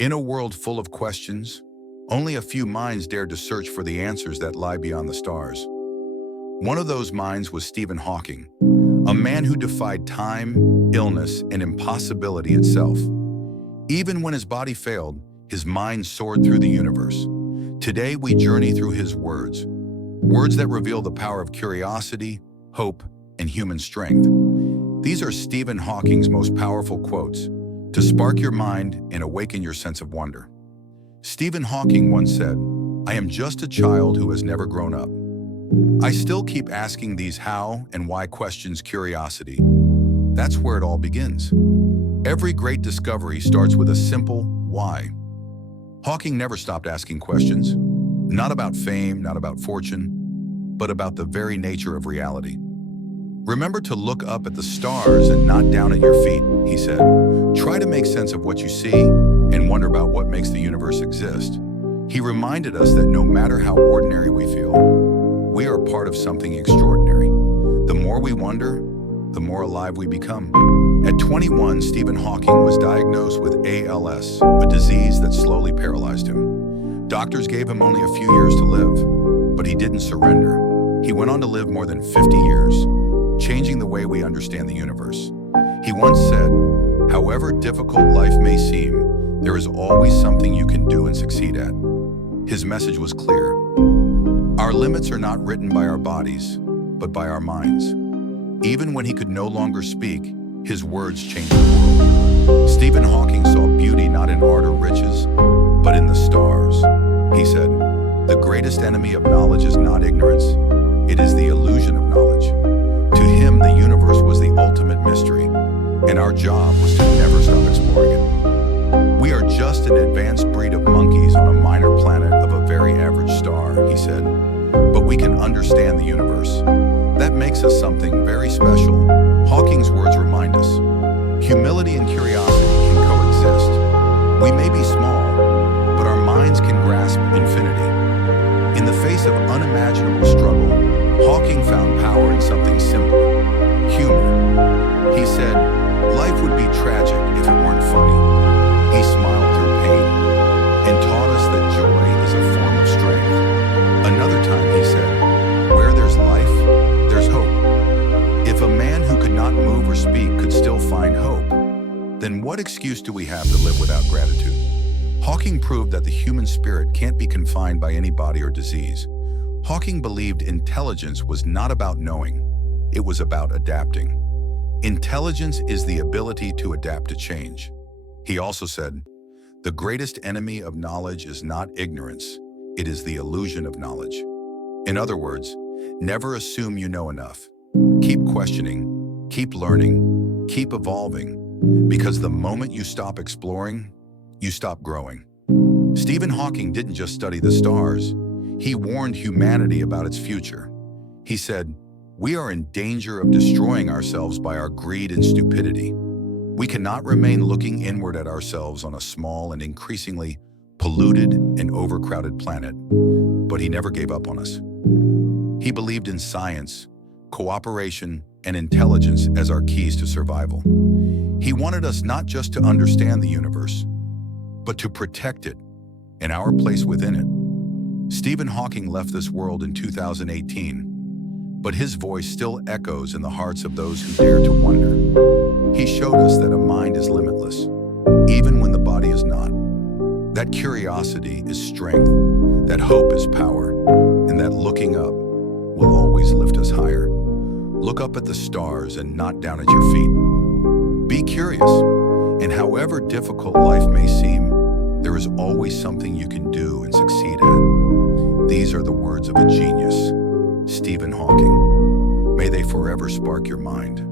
In a world full of questions, only a few minds dared to search for the answers that lie beyond the stars. One of those minds was Stephen Hawking, a man who defied time, illness, and impossibility itself. Even when his body failed, his mind soared through the universe. Today we journey through his words, words that reveal the power of curiosity, hope, and human strength. These are Stephen Hawking's most powerful quotes to spark your mind and awaken your sense of wonder. Stephen Hawking once said, "I am just a child who has never grown up. I still keep asking these how and why questions curiosity." That's where it all begins. Every great discovery starts with a simple why. Hawking never stopped asking questions, not about fame, not about fortune, but about the very nature of reality. "Remember to look up at the stars and not down at your feet," he said. "Try to make sense of what you see and wonder about what makes the universe exist." He reminded us that no matter how ordinary we feel, we are part of something extraordinary. The more we wonder, the more alive we become. At 21, Stephen Hawking was diagnosed with ALS, a disease that slowly paralyzed him. Doctors gave him only a few years to live, but he didn't surrender. He went on to live more than 50 years, changing the way we understand the universe. He once said, "However difficult life may seem, there is always something you can do and succeed at." His message was clear. Our limits are not written by our bodies, but by our minds. Even when he could no longer speak, his words changed the world. Stephen Hawking saw beauty not in art or riches, but in the stars. He said, "The greatest enemy of knowledge is not ignorance, it is the illusion of knowledge." To him, the universe was the ultimate mystery, and our job was to never stop exploring it. "We are just an advanced breed of monkeys on a minor planet of a very average star," he said, "but we can understand the universe. That makes us something very special." Hawking's words remind us, humility and curiosity can coexist. We may be small, but our minds can grasp infinity. In the face of unimaginable struggle, Hawking found power in something simple: humor. He said, "Life would be tragic if it weren't funny." He smiled through pain and taught us that joy is a form of strength. Another time he said, "Where there's life, there's hope." If a man who could not move or speak could still find hope, then what excuse do we have to live without gratitude? Hawking proved that the human spirit can't be confined by any body or disease. Hawking believed intelligence was not about knowing, it was about adapting. Intelligence is the ability to adapt to change. He also said, "The greatest enemy of knowledge is not ignorance, it is the illusion of knowledge." In other words, never assume you know enough. Keep questioning, keep learning, keep evolving, because the moment you stop exploring, you stop growing. Stephen Hawking didn't just study the stars, he warned humanity about its future. He said, "We are in danger of destroying ourselves by our greed and stupidity. We cannot remain looking inward at ourselves on a small and increasingly polluted and overcrowded planet." But he never gave up on us. He believed in science, cooperation, and intelligence as our keys to survival. He wanted us not just to understand the universe, but to protect it and our place within it. Stephen Hawking left this world in 2018, but his voice still echoes in the hearts of those who dare to wonder. He showed us that a mind is limitless, even when the body is not. That curiosity is strength, that hope is power, and that looking up will always lift us higher. Look up at the stars and not down at your feet. Be curious, and however difficult life may seem, there is always something you can do and succeed at. These are the words of a genius, Stephen Hawking. May they forever spark your mind.